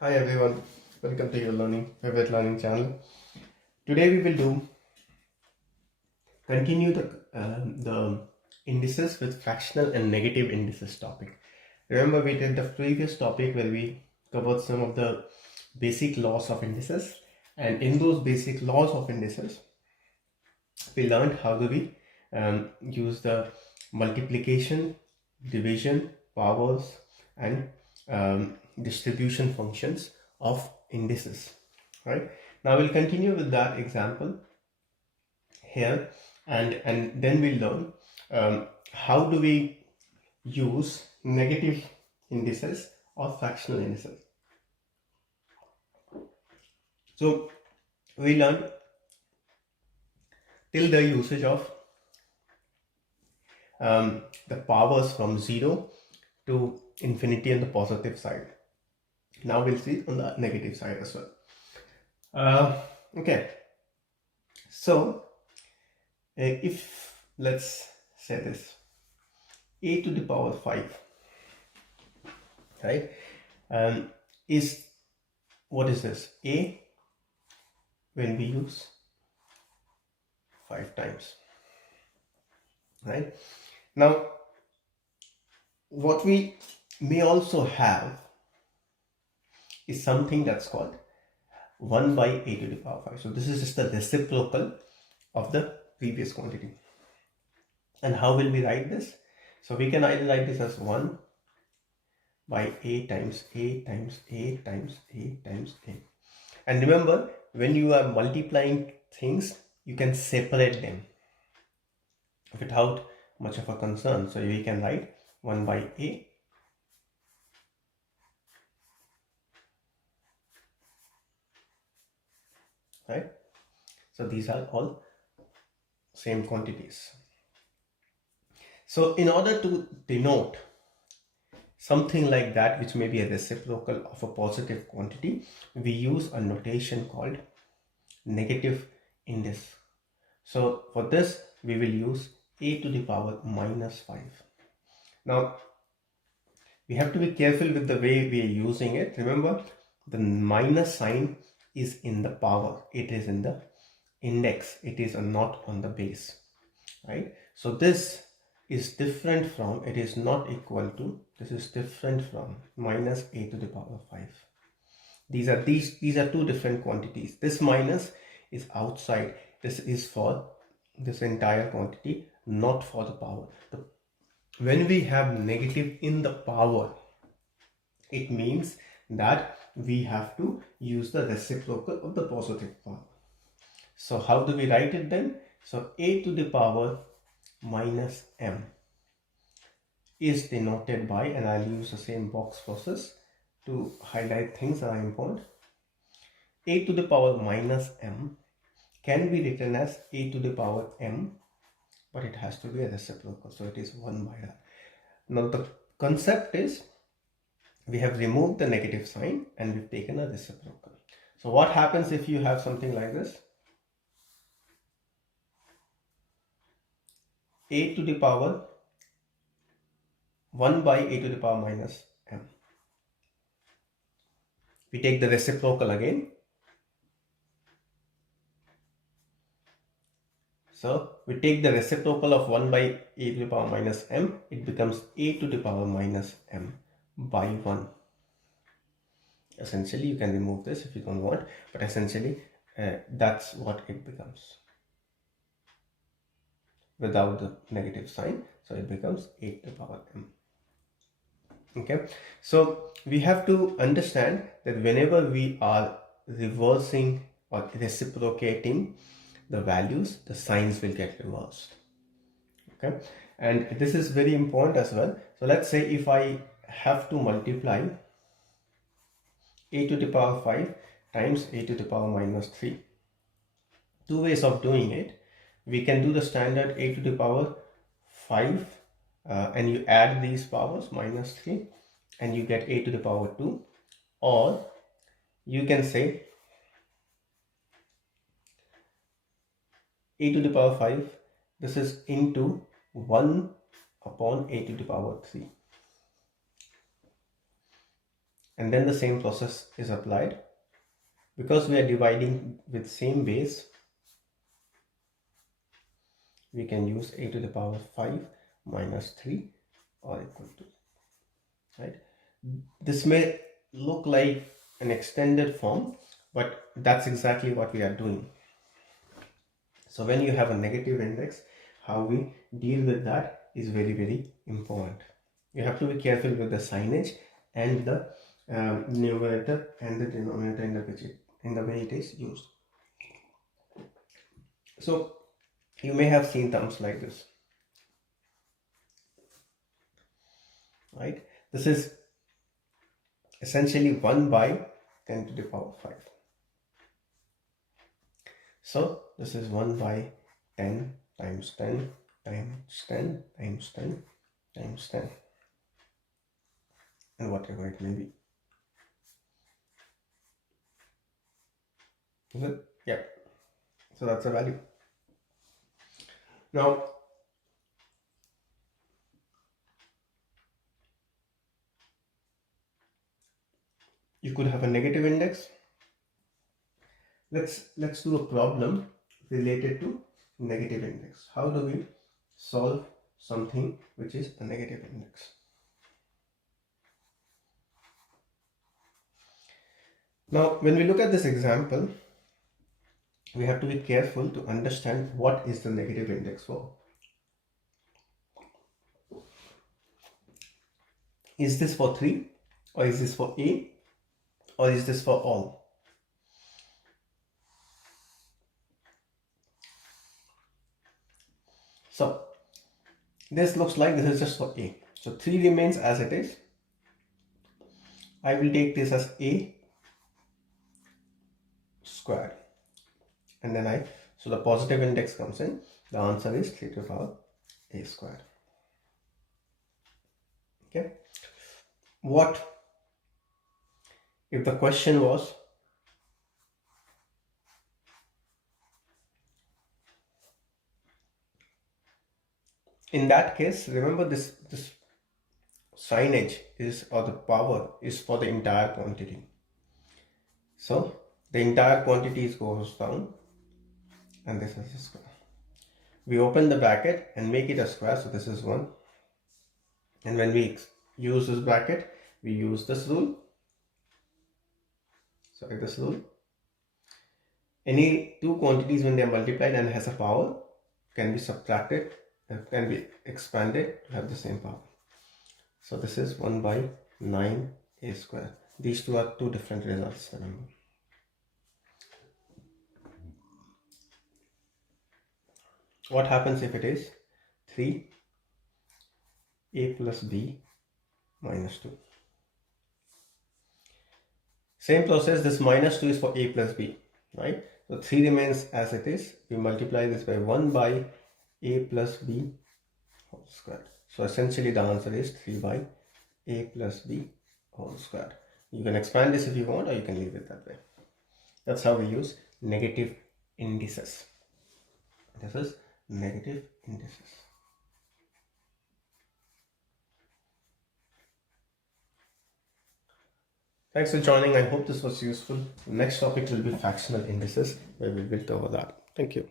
Hi everyone, welcome to your favorite learning channel. Today we will continue the indices with fractional and negative indices topic. Remember we did the previous topic where we covered some of the basic laws of indices, and in those basic laws of indices we learned how do we use the multiplication, division, powers and distribution functions of indices. Right, now we'll continue with that example here, and then we'll learn how do we use negative indices or fractional indices. So we learned till the usage of the powers from 0 to infinity on the positive side. Now we'll see on the negative side as well. Okay, so if let's say this a to the power 5, right, is what is this? A when we use 5 times, right? Now what we may also have is something that's called 1 by a to the power 5. So this is just the reciprocal of the previous quantity. And how will we write this? So we can either write this as 1 by a times a times a times a times a. And remember, when you are multiplying things, you can separate them without much of a concern. So we can write 1 by a right. So these are all same quantities. So in order to denote something like that, which may be a reciprocal of a positive quantity, we use a notation called negative index. So for this we will use a to the power minus 5. Now we have to be careful with the way we are using it. Remember, the minus sign is in the power, it is in the index, it is not on the base, right? So this is different from, it is not equal to, this is different from minus a to the power 5. These are two different quantities. This minus is outside, this is for this entire quantity, not for the power. When we have negative in the power, it means that we have to use the reciprocal of the positive power. So how do we write it then? So a to the power minus m is denoted by, and I'll use the same box process to highlight things that are important. A to the power minus m can be written as a to the power m, but it has to be a reciprocal, so it is 1 by r. Now the concept is, we have removed the negative sign and we've taken a reciprocal. So what happens if you have something like this? A to the power 1 by a to the power minus m. We take the reciprocal again. So we take the reciprocal of 1 by a to the power minus m. It becomes a to the power minus m by 1. Essentially, you can remove this if you don't want, but essentially that's what it becomes without the negative sign. So it becomes a to the power m. Okay, so we have to understand that whenever we are reversing or reciprocating the values, the signs will get reversed. Okay, and this is very important as well. So let's say if I have to multiply a to the power 5 times a to the power minus 3, two ways of doing it. We can do the standard a to the power 5 and you add these powers minus 3 and you get a to the power 2, or you can say a to the power 5, this is into 1 upon a to the power 3. and then the same process is applied. Because we are dividing with same base, we can use a to the power 5 minus 3 or equal to, right? This may look like an extended form, but that's exactly what we are doing. So when you have a negative index, how we deal with that is very, very important. You have to be careful with the signage and the numerator and the denominator in the way it is used. So you may have seen terms like this, right? This is essentially 1 by 10 to the power 5. So this is 1 by 10 times 10 times 10 times 10 times 10, and whatever it may be. Is it? Yeah. So that's a value. Now, you could have a negative index. Let's do a problem related to negative index. How do we solve something which is a negative index? Now, when we look at this example, we have to be careful to understand what is the negative index for. Is this for 3, or is this for A, or is this for all? So this looks like this is just for A. So 3 remains as it is. I will take this as A squared, and then so the positive index comes in. The answer is 3 to the power A squared. Okay. What if the question was in that case? Remember, this signage is, or the power is for the entire quantity. So the entire quantity goes down, and this is a square. We open the bracket and make it a square, so this is 1. And when we use this bracket, we use this rule. Sorry, this rule. Any two quantities, when they are multiplied and has a power, can be subtracted, can be expanded to have the same power. So this is 1 by 9 A square. These two are two different results, remember. What happens if it is 3 A plus B minus 2? Same process, this minus 2 is for A plus B, right? So 3 remains as it is. We multiply this by 1 by A plus B whole squared. So essentially the answer is 3 by A plus B whole squared. You can expand this if you want, or you can leave it that way. That's how we use negative indices. This is negative indices. Thanks for joining. I hope this was useful. The next topic will be fractional indices, where we will cover that. Thank you.